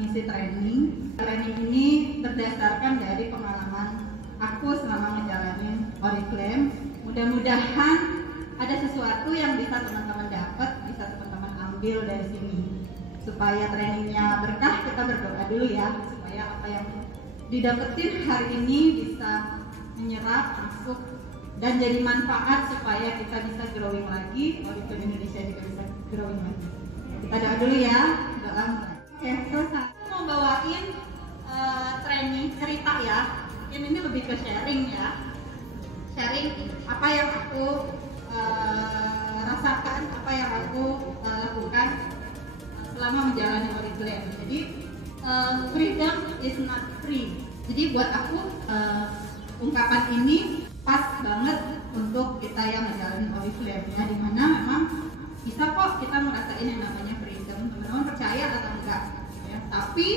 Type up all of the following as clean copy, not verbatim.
ngisi training. Training ini berdasarkan dari pengalaman aku selama menjalani Oriflame. Mudah-mudahan ada sesuatu yang bisa teman-teman dapat, bisa teman-teman ambil dari sini. Supaya trainingnya berkah, kita berdoa dulu ya, supaya apa yang didapetin hari ini bisa menyerap, masuk, dan jadi manfaat supaya kita bisa growing lagi, Oriflame Indonesia juga bisa growing lagi. Kita doa dulu ya, doa mulai. Oke, terus aku mau bawain training cerita ya. Mungkin ini lebih ke sharing ya. Sharing apa yang aku rasakan, apa yang aku lakukan selama menjalani Oriflame. Jadi freedom is not free. Jadi buat aku ungkapan ini pas banget untuk kita yang menjalani Oriflame ya, dimana memang bisa kok kita merasain yang namanya freedom. Teman-teman percaya atau enggak ya? Tapi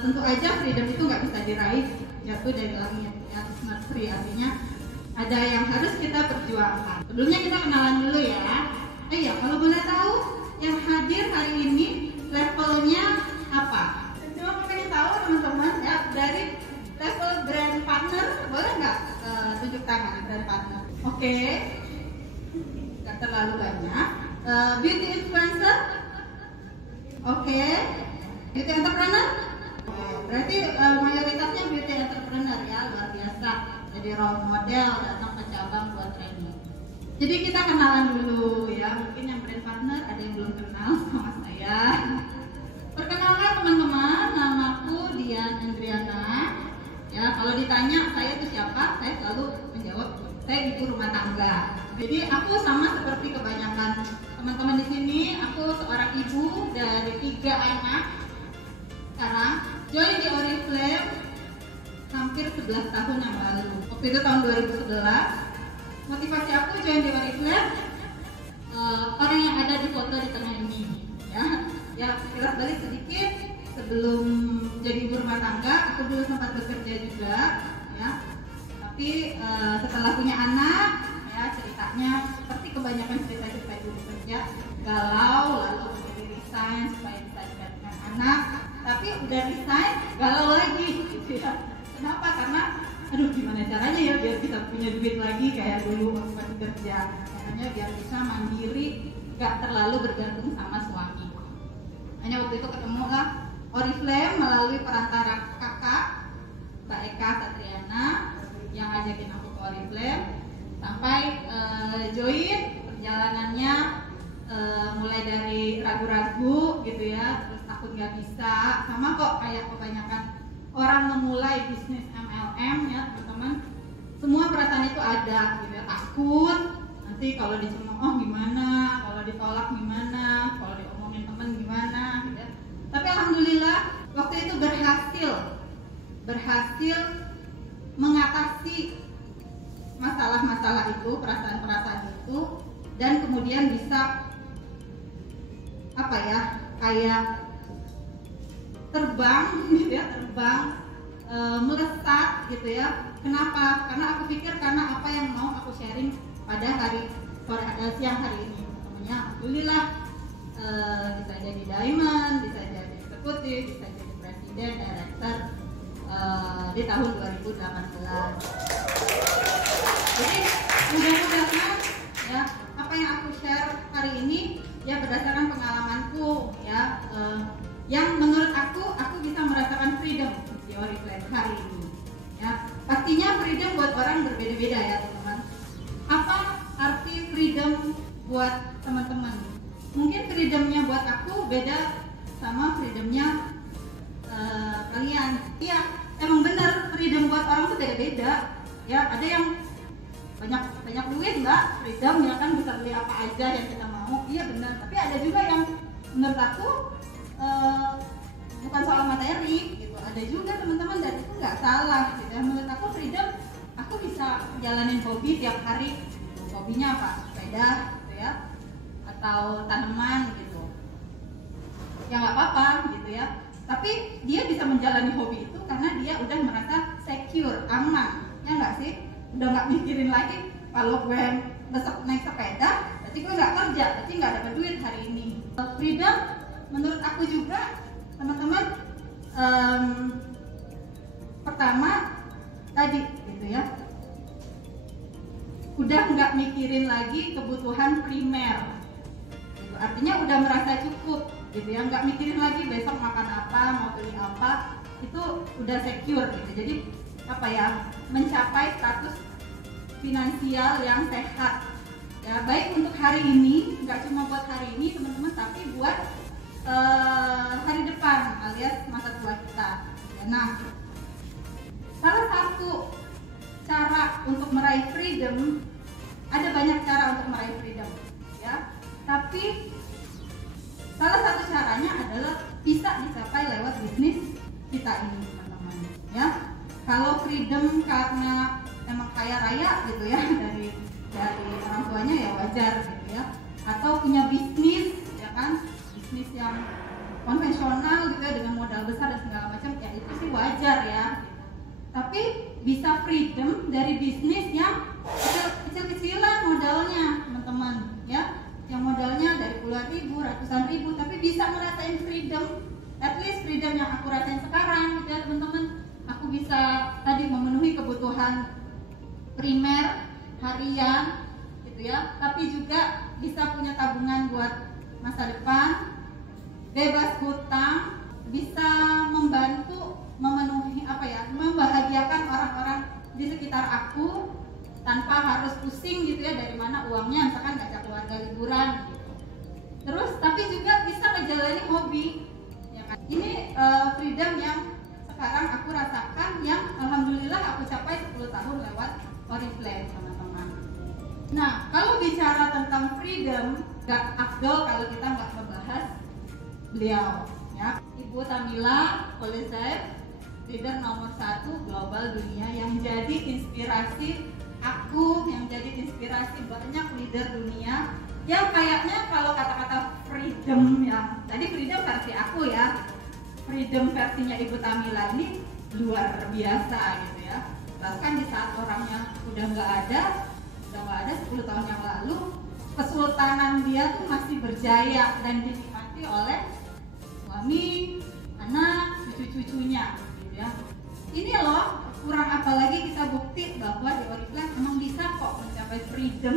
tentu aja freedom itu nggak bisa diraih jatuh dari langit ya. It's not free, artinya ada yang harus kita perjuangkan. Sebelumnya kita kenalan dulu ya. Ya kalau boleh tahu yang hadir hari ini levelnya apa? Cuma pengen tahu teman-teman ya, dari level brand partner, boleh nggak tunjuk tangan brand partner? Oke, nggak terlalu banyak. Beauty influencer, oke. Beauty entrepreneur, berarti mayoritasnya beauty entrepreneur ya, luar biasa. Jadi role model datang ke cabang buat training. Jadi kita kenalan dulu ya, mungkin yang brand partner ada yang belum kenal sama saya. Perkenalkan teman-teman, namaku Dian Andriana. Ya, kalau ditanya saya itu siapa, saya selalu menjawab saya ibu rumah tangga. Jadi aku sama seperti kebanyakan teman-teman di sini, aku seorang ibu dari 3 anak. Sekarang join di Oriflame hampir 11 tahun yang lalu. Waktu itu tahun 2011. Motivasi aku join di Oriflame orang yang ada di foto di tengah ini. Ya kilas balik sedikit, sebelum jadi ibu rumah tangga, aku dulu sempat bekerja juga, ya. Tapi setelah punya anak, ya ceritanya seperti kebanyakan cerita-cerita ibu bekerja, galau, lalu menjadi resign supaya bisa dekat dengan anak. Tapi udah resign, galau lagi, gitu ya. Kenapa? Karena, aduh gimana caranya ya biar bisa punya duit lagi kayak dulu waktu masih kerja. Caranya biar bisa mandiri, gak terlalu bergantung sama suami. Hanya waktu itu ketemu lah Oriflame melalui perantara kakak Mbak Eka Satriana yang ngajakin aku ke Oriflame sampai join. Perjalanannya mulai dari ragu-ragu gitu ya, terus takut nggak bisa, sama kok kayak kebanyakan orang memulai bisnis MLM ya teman-teman, semua perasaan itu ada gitu ya, takut nanti kalau dicemooh gimana, kalau ditolak gimana, kalau diomongin temen gimana gitu ya. Tapi alhamdulillah waktu itu berhasil mengatasi masalah-masalah itu, perasaan-perasaan itu, dan kemudian bisa apa ya, kayak terbang gitu ya, melesat gitu ya. Kenapa? Karena aku pikir karena apa yang mau aku sharing pada siang hari ini. Temennya alhamdulillah bisa jadi diamond, bisa jadi eksekutif, bisa jadi presiden, director di tahun 2018. Jadi mudah-mudahan ya apa yang aku share hari ini ya berdasarkan pengalamanku ya, yang menurut aku bisa merasakan freedom di Oriflame hari ini ya. Pastinya freedom buat orang berbeda-beda ya teman-teman. Apa arti freedom buat teman-teman? Mungkin freedomnya buat aku beda sama freedomnya kalian. Iya, emang bener freedom buat orang tuh beda-beda ya. Ada yang banyak duit mbak, freedom ya kan, bisa beli apa aja yang kita mau, iya benar. Tapi ada juga yang menurut aku bukan soal materi gitu, ada juga teman-teman, dan itu nggak salah gitu. Menurut aku freedom, aku bisa jalanin hobi tiap hari, hobinya apa, sepeda gitu ya, atau tanaman gitu ya, nggak apa-apa gitu ya. Tapi dia bisa menjalani hobi itu karena dia udah merasa secure, aman, ya nggak sih? Udah nggak mikirin lagi kalau gue besok naik sepeda, berarti gue nggak kerja, berarti nggak dapat duit hari ini. Freedom menurut aku juga teman-teman, pertama tadi gitu ya, udah nggak mikirin lagi kebutuhan primer gitu. Artinya udah merasa cukup gitu ya, nggak mikirin lagi besok makan apa, mau beli apa, itu udah secure gitu. Jadi apa ya, mencapai status finansial yang sehat ya, baik untuk hari ini, nggak cuma buat hari ini teman-teman, tapi buat hari depan alias masa tua kita ya. Nah, salah satu cara untuk meraih freedom, ada banyak cara untuk meraih freedom ya, tapi salah satu caranya adalah bisa dicapai lewat bisnis kita ini teman-teman ya. Kalau freedom karena emang kaya raya gitu ya, dari orang tuanya ya wajar gitu ya, atau punya bisnis ya kan, bisnis yang konvensional gitu ya, dengan modal besar dan segala macam, ya itu sih wajar ya gitu. Tapi bisa freedom dari bisnis yang kecil-kecilan modalnya teman-teman ya, yang modalnya dari puluhan ribu, ratusan ribu, tapi bisa ngerasain freedom, at least freedom yang aku rasain sekarang gitu ya teman-teman. Aku bisa tadi memenuhi kebutuhan primer harian gitu ya, tapi juga bisa punya tabungan buat masa depan, bebas hutang, bisa membantu memenuhi apa ya, membahagiakan orang-orang di sekitar aku tanpa harus pusing gitu ya dari mana uangnya, misalkan ngajak keluarga liburan gitu. Terus tapi juga bisa menjalani hobi ya kan. Ini freedom yang sekarang aku rasakan, yang alhamdulillah aku capai 10 tahun lewat Oriflame teman-teman. Nah, kalau bicara tentang freedom, gak afdol kalau kita nggak membahas beliau ya, Ibu Tamila Polesaev, leader nomor 1 global dunia, yang jadi inspirasi aku, yang jadi inspirasi banyak leader dunia, yang kayaknya kalau kata-kata freedom yang tadi freedom versi aku ya, freedom versinya Ibu Tamila ini luar biasa gitu ya. Bahkan di saat orangnya udah nggak ada 10 tahun yang lalu, kesultanan dia tuh masih berjaya dan dinikmati oleh suami, anak, cucu-cucunya gitu ya. Ini loh, kurang apa lagi kita bukti bahwa di Oriflame emang bisa kok mencapai freedom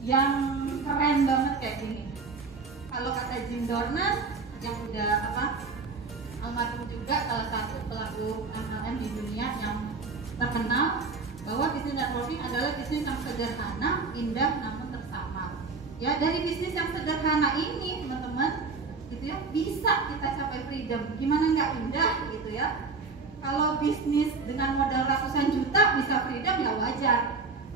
yang keren banget kayak gini. Kalau kata Jim Dornan yang udah almarhum juga, salah satu pelaku MLM di dunia yang terkenal, bahwa bisnis networking adalah bisnis yang sederhana, indah, namun tersamar. Ya, dari bisnis yang sederhana ini teman-teman gitu ya, bisa kita capai freedom. Gimana nggak indah gitu ya. Kalau bisnis dengan modal ratusan juta bisa freedom ya wajar.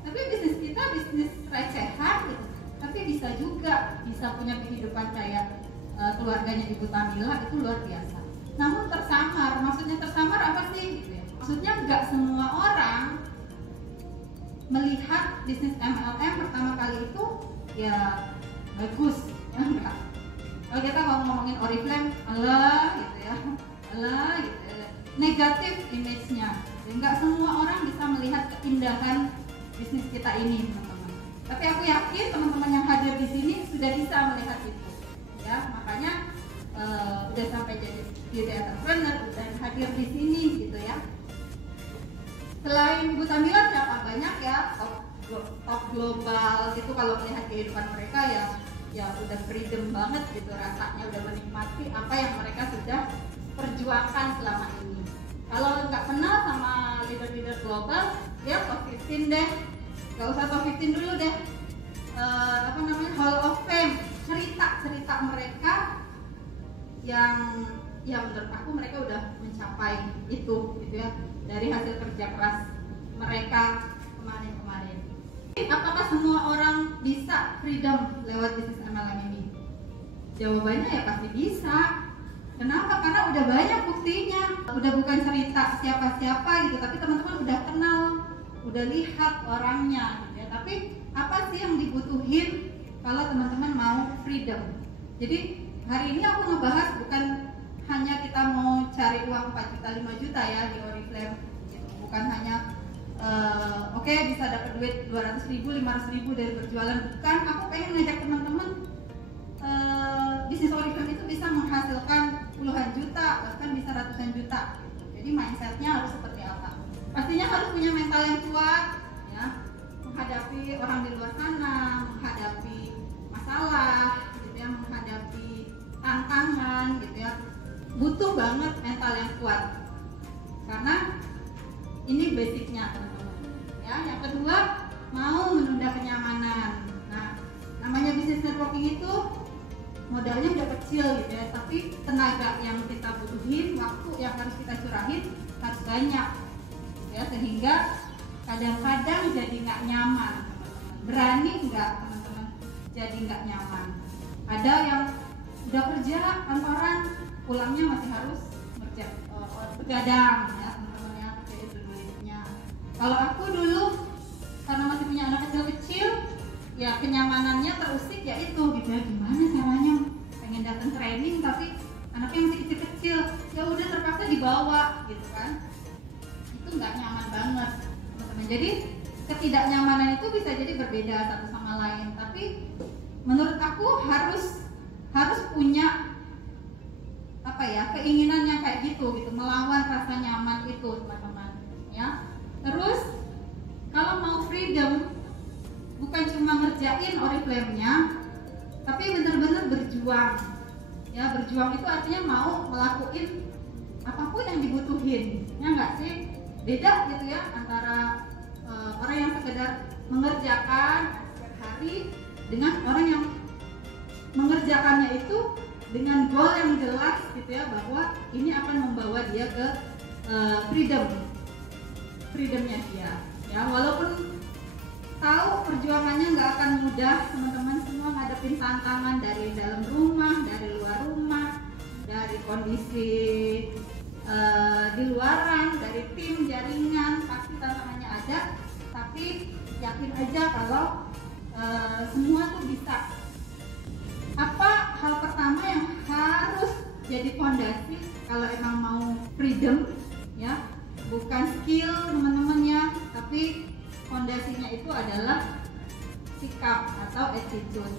Tapi bisnis kita bisnis recehan gitu, tapi bisa juga bisa punya kehidupan kayak keluarganya Ibu Tamila, itu luar biasa. Namun tersamar, maksudnya tersamar apa sih? Gitu ya. Maksudnya nggak semua orang melihat bisnis MLM pertama kali itu ya bagus, ya enggak. Kalau kita ngomongin Oriflame, alah gitu ya, alah gitu ya, negatif image-nya. Enggak semua orang bisa melihat keindahan bisnis kita ini, teman-teman. Tapi aku yakin teman-teman yang hadir di sini sudah bisa melihat itu, ya. Makanya udah sampai jadi entrepreneur, udah hadir di sini gitu ya. Selain Ibu Tamila siapa banyak ya top global gitu, kalau melihat kehidupan mereka ya udah freedom banget gitu, rasanya udah menikmati apa yang mereka sudah perjuangkan selama ini. Kalau nggak kenal sama leader-leader global, ya top 15 deh, nggak usah top 15 dulu deh, Hall of Fame, cerita mereka yang ya menurut aku mereka udah mencapai itu gitu ya, dari hasil kerja keras mereka kemarin. Apakah semua orang bisa freedom lewat bisnis MLM ini? Jawabannya ya pasti bisa. Kenapa? Karena udah banyak buktinya. Udah bukan cerita siapa-siapa gitu, tapi teman-teman udah kenal, udah lihat orangnya gitu ya. Tapi apa sih yang dibutuhin kalau teman-teman mau freedom? Jadi hari ini aku ngebahas bukan hanya kita mau cari uang 4 juta 5 juta ya di Oriflame gitu. Bukan hanya oke, bisa dapat duit 200.000 500.000 dari berjualan. Bukan, aku pengen ngajak teman-teman bisnis Oriflame itu bisa menghasilkan puluhan juta, bahkan bisa ratusan juta gitu. Jadi mindsetnya harus seperti apa? Pastinya harus punya mental yang kuat ya, menghadapi orang di luar sana, menghadapi masalah gitu ya, menghadapi tantangan gitu ya. Butuh banget mental yang kuat karena ini basicnya teman-teman ya. Yang kedua, mau menunda kenyamanan. Nah, namanya bisnis networking itu modalnya udah kecil gitu ya, tapi tenaga yang kita butuhin, waktu yang harus kita curahin harus banyak ya, sehingga kadang-kadang jadi nggak nyaman teman-teman. Berani nggak teman-teman jadi nggak nyaman? Ada yang udah kerja kantoran, pulangnya masih harus begadang ya teman-teman ya, kayak itu duitnya. Kalau aku dulu karena masih punya anak kecil-kecil, ya kenyamanannya terusik ya itu gitu ya, gimana caranya pengen datang training tapi anaknya masih kecil-kecil, ya udah terpaksa dibawa gitu kan. Itu nggak nyaman banget teman-teman. Jadi ketidaknyamanan itu bisa jadi berbeda satu sama lain, tapi menurut aku harus punya apa ya, keinginan yang kayak gitu melawan rasa nyaman itu teman-teman ya. Terus kalau mau freedom, bukan cuma ngerjain Oriflame-nya, tapi benar-benar berjuang ya. Berjuang itu artinya mau ngelakuin apapun yang dibutuhin ya nggak sih? Beda gitu ya antara orang yang sekedar mengerjakan setiap hari dengan orang yang mengerjakannya itu dengan goal yang jelas gitu ya, bahwa ini akan membawa dia ke freedomnya dia ya. Walaupun tahu perjuangannya nggak akan mudah teman-teman, semua ngadepin tantangan dari dalam rumah, dari luar rumah, dari kondisi di luaran, dari tim jaringan, pasti tantangannya ada. Tapi yakin aja kalau semua tuh bisa. Apa hal pertama yang harus jadi fondasi kalau emang mau freedom ya? Bukan skill teman-teman ya, tapi fondasinya itu adalah sikap atau attitude.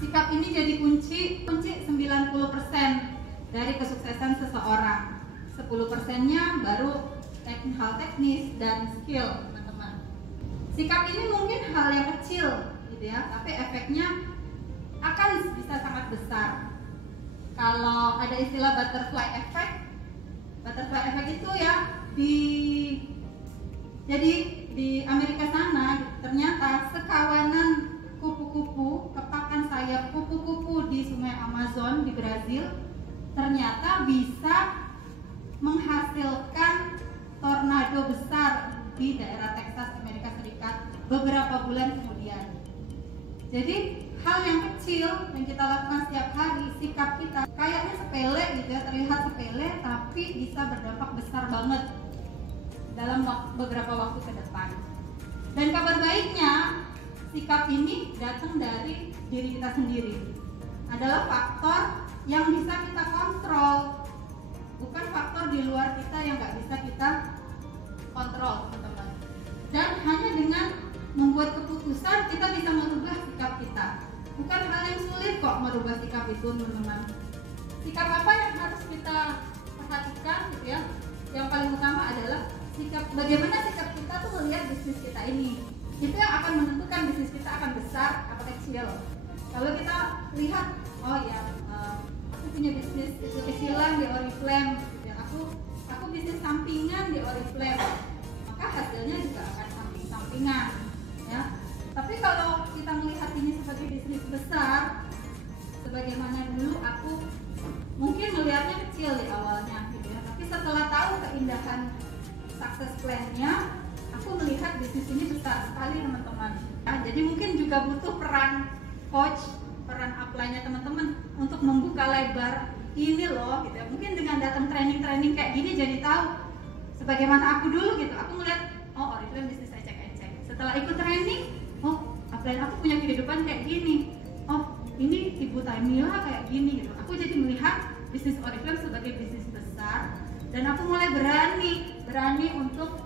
Sikap ini jadi kunci 90% dari kesuksesan seseorang. 10%-nya baru hal teknis dan skill teman-teman. Sikap ini mungkin hal yang kecil gitu ya, tapi efeknya akan bisa sangat besar. Kalau ada istilah butterfly effect itu ya di Amerika sana ternyata sekawanan kupu-kupu, kepakan sayap kupu-kupu di sungai Amazon di Brazil ternyata bisa menghasilkan tornado besar di daerah Texas, Amerika Serikat beberapa bulan kemudian. Jadi hal yang kecil yang kita lakukan setiap hari, sikap kita kayaknya sepele gitu ya, terlihat sepele, tapi bisa berdampak besar banget dalam beberapa waktu ke depan. Dan kabar baiknya, sikap ini datang dari diri kita sendiri. Adalah faktor yang bisa kita kontrol, bukan faktor di luar kita yang nggak bisa kita kontrol teman-teman. Dan hanya dengan membuat keputusan kita bisa merubah sikap kita. Bukan hal yang sulit kok merubah sikap itu teman-teman. Sikap apa yang harus kita perhatikan gitu ya? Yang paling utama adalah bagaimana sikap kita tuh melihat bisnis kita ini. Itu yang akan menentukan bisnis kita akan besar atau kecil. Kalau kita lihat, oh ya, aku punya bisnis kecilan di Oriflame gitu ya. Aku bisnis sampingan di Oriflame, maka hasilnya juga akan samping-sampingan ya. Tapi kalau kita melihat ini sebagai bisnis besar, sebagaimana dulu aku mungkin melihatnya kecil di awalnya gitu ya, tapi setelah tahu keindahan success plan-nya, aku melihat bisnis ini besar sekali teman-teman. Nah, jadi mungkin juga butuh peran coach, peran upline-nya teman-teman untuk membuka lebar ini loh gitu ya. Mungkin dengan datang training-training kayak gini jadi tahu sebagaimana aku dulu gitu. Aku ngeliat, oh Oriflame bisnis ecek-ecek. Setelah ikut training, oh upline aku punya kehidupan kayak gini. Oh ini Ibu Tamila kayak gini gitu. Aku jadi melihat bisnis Oriflame sebagai bisnis besar, dan aku mulai berani untuk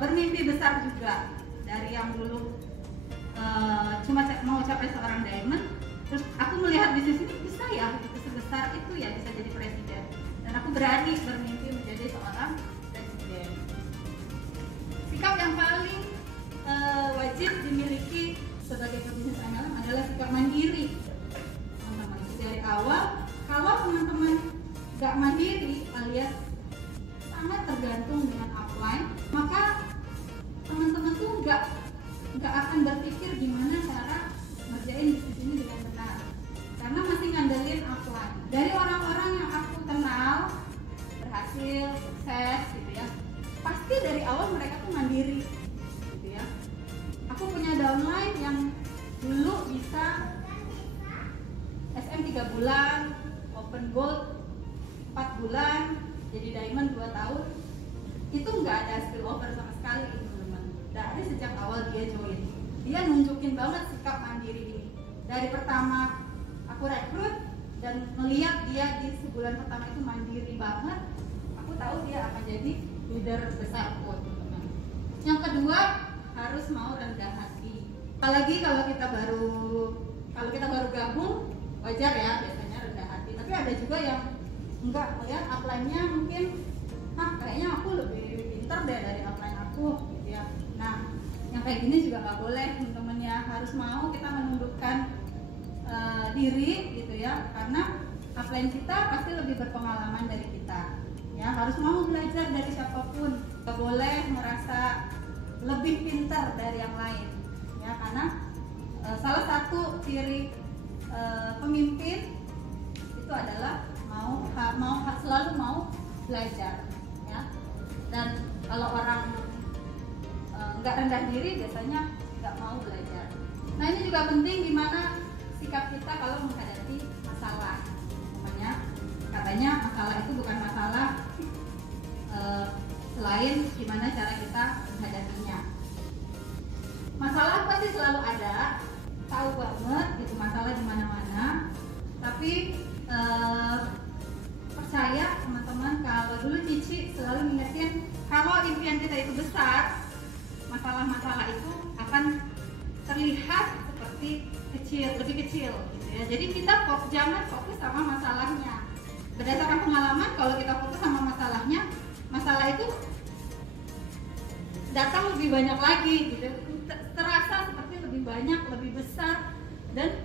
bermimpi besar juga. Dari yang dulu cuma mau capai seorang diamond, terus aku melihat bisnis ini bisa ya gitu, sebesar sebesar itu ya bisa jadi presiden. Dan aku berani bermimpi menjadi seorang presiden. Sikap yang paling wajib dimiliki sebagai pebisnis MLM adalah sikap mandiri, teman-teman. Dari awal, kalau teman-teman nggak mandiri alias sangat tergantung dengan upline, maka teman-teman tuh nggak akan berpikir gimana cara ngerjain bisnis ini dengan benar, karena masih ngandelin upline. Dari orang-orang yang aku kenal berhasil, sukses gitu ya, pasti dari awal mereka tuh mandiri gitu ya. Aku punya downline yang dulu bisa SM 3 bulan, open gold 4 bulan, jadi diamond 2 tahun. Itu nggak ada spillover sama sekali, teman-teman. Dari sejak awal dia join, dia nunjukin banget sikap mandiri ini. Dari pertama aku rekrut dan melihat dia di sebulan pertama itu mandiri banget, aku tahu dia akan jadi leader besar aku, teman-teman. Yang kedua, harus mau rendah hati. Apalagi kalau kita baru gabung, wajar ya biasanya rendah hati. Tapi ada juga yang enggak, melihat upline-nya mungkin kayaknya aku lebih pintar deh dari upline aku gitu ya. Nah, yang kayak gini juga nggak boleh, teman-teman ya. Harus mau kita menundukkan diri gitu ya, karena upline kita pasti lebih berpengalaman dari kita ya. Harus mau belajar dari siapapun, nggak boleh merasa lebih pintar dari yang lain ya, karena salah satu ciri pemimpin itu adalah selalu mau belajar ya. Dan kalau orang nggak rendah diri biasanya nggak mau belajar. Nah, ini juga penting gimana sikap kita kalau menghadapi masalah. Katanya masalah itu bukan masalah selain gimana cara kita menghadapinya. Masalah pasti selalu ada, tahu banget gitu masalah di mana-mana. Tapi percaya teman-teman, kalau dulu Cici selalu mengingatkan kalau impian kita itu besar, masalah-masalah itu akan terlihat seperti lebih kecil gitu ya. Jadi kita jangan fokus sama masalahnya. Berdasarkan pengalaman, kalau kita fokus sama masalahnya, masalah itu datang lebih banyak lagi gitu, terasa seperti lebih banyak, lebih besar, dan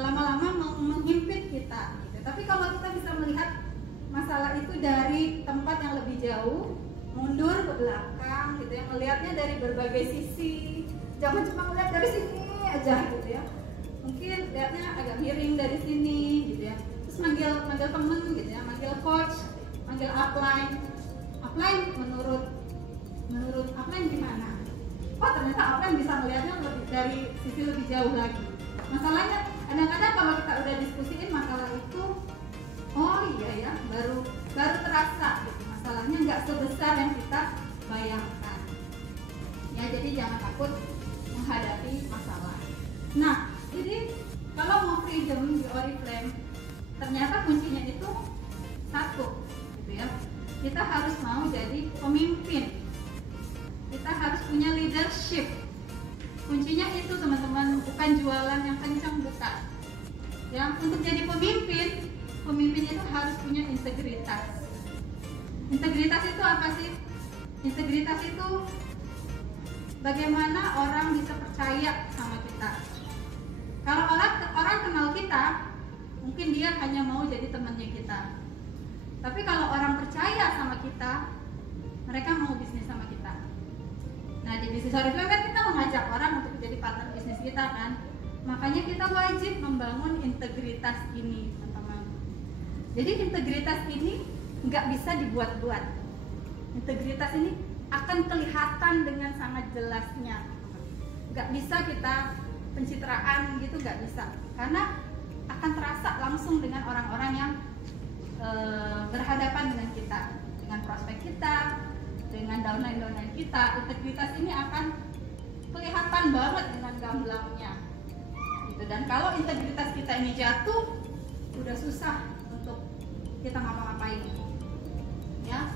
lama-lama menghimpit kita gitu. Tapi kalau kita bisa melihat masalah itu dari tempat yang lebih jauh, mundur ke belakang gitu ya, melihatnya dari berbagai sisi, jangan cuma melihat dari sini aja gitu ya. Mungkin lihatnya agak miring dari sini gitu ya. Terus manggil temen gitu ya, manggil coach, manggil upline menurut upline gimana? Oh, ternyata upline bisa melihatnya lebih dari sisi lebih jauh lagi. Masalahnya kadang-kadang kalau kita udah diskusiin masalah itu, oh iya ya, baru terasa gitu. Masalahnya nggak sebesar yang kita bayangkan. Ya, jadi jangan takut menghadapi masalah. Nah, jadi kalau mau freedom di Oriflame, ternyata kuncinya itu satu, gitu ya. Kita harus mau jadi pemimpin. Kita harus punya leadership. Kuncinya itu, teman-teman, bukan jualan yang kencang, bukan. Ya, untuk jadi pemimpin itu harus punya integritas. Integritas itu apa sih? Integritas itu bagaimana orang bisa percaya sama kita. Kalau orang kenal kita, mungkin dia hanya mau jadi temannya kita. Tapi kalau orang percaya sama kita, mereka mau bisnis sama kita. Nah, di bisnis Oriflame kan kita mengajak orang untuk menjadi partner bisnis kita kan. Makanya kita wajib membangun integritas ini, teman-teman. Jadi integritas ini nggak bisa dibuat-buat. Integritas ini akan kelihatan dengan sangat jelasnya. Nggak bisa kita pencitraan gitu, nggak bisa. Karena akan terasa langsung dengan orang-orang yang berhadapan dengan kita, dengan prospek kita, dengan downline kita. Integritas ini akan kelihatan banget dengan gamblangnya gitu. Dan kalau integritas kita ini jatuh, udah susah untuk kita ngapa-ngapain ya.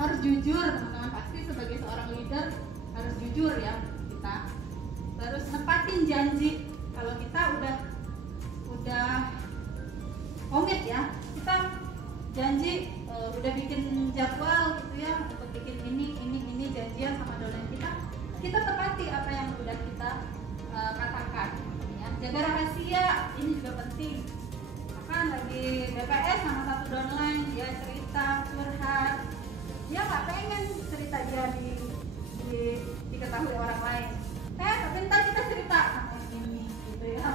Harus jujur, teman-teman. Pasti sebagai seorang leader harus jujur ya. Kita harus nepatin janji. Kalau kita udah komit ya, kita janji udah bikin jadwal gitu ya untuk bikin ini janjian sama downline kita tepati apa yang udah kita katakan ya. Jaga rahasia ini juga penting. Kan lagi BPS sama satu downline, dia cerita curhat, dia nggak pengen cerita dia diketahui orang lain. Tapi ntar kita cerita sama yang ini gitu ya,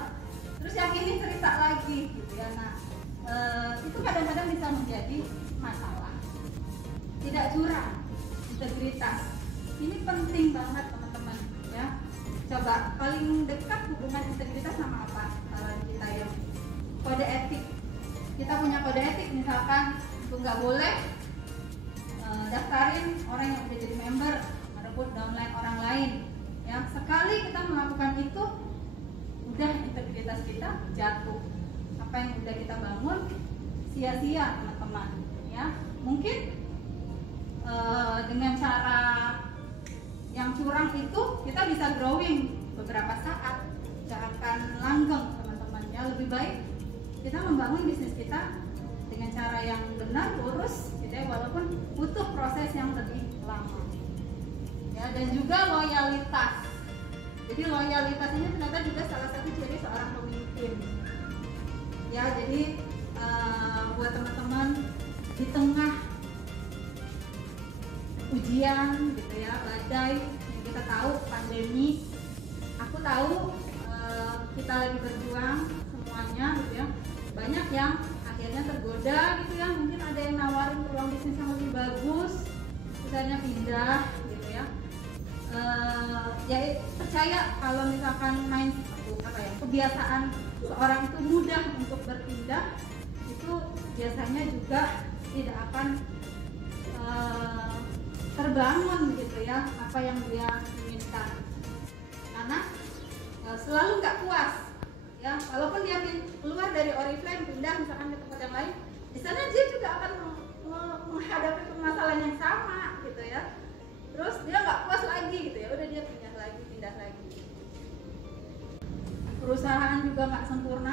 terus yang ini cerita lagi gitu ya. Nah itu kadang-kadang bisa menjadi masalah. Tidak curang, integritas ini penting banget teman-teman ya. Coba paling dekat hubungan integritas sama apa? Kalau kita yang kode etik, kita punya kode etik misalkan itu nggak boleh daftarin orang yang udah jadi member merebut downline orang lain ya. Sekali kita melakukan itu udah integritas kita jatuh, apa yang udah kita bangun sia-sia teman-teman ya. Mungkin dengan cara yang curang itu kita bisa growing beberapa saat, gak akan langgeng teman-teman ya. Lebih baik kita membangun bisnis kita dengan cara yang benar, lurus gitu ya, walaupun butuh proses yang lebih lama ya. Dan juga loyalitas. Jadi loyalitas ini ternyata juga salah satu ciri seorang pemimpin ya. Jadi buat teman-teman di tengah ujian gitu ya, badai yang kita tahu, pandemi, aku tahu kita lagi berjuang semuanya gitu ya. Banyak yang akhirnya tergoda gitu ya, mungkin ada yang nawarin peluang bisnis yang lebih bagus, misalnya pindah gitu ya. Ya percaya kalau misalkan kebiasaan seorang itu mudah untuk berpindah, itu biasanya juga tidak akan terbangun gitu ya apa yang dia inginkan, karena selalu nggak puas ya. Walaupun dia keluar dari Oriflame pindah misalkan ke tempat yang lain, di sana dia juga akan menghadapi permasalahan yang sama gitu ya. Terus dia nggak puas lagi gitu ya, udah dia pindah lagi. Perusahaan juga nggak sempurna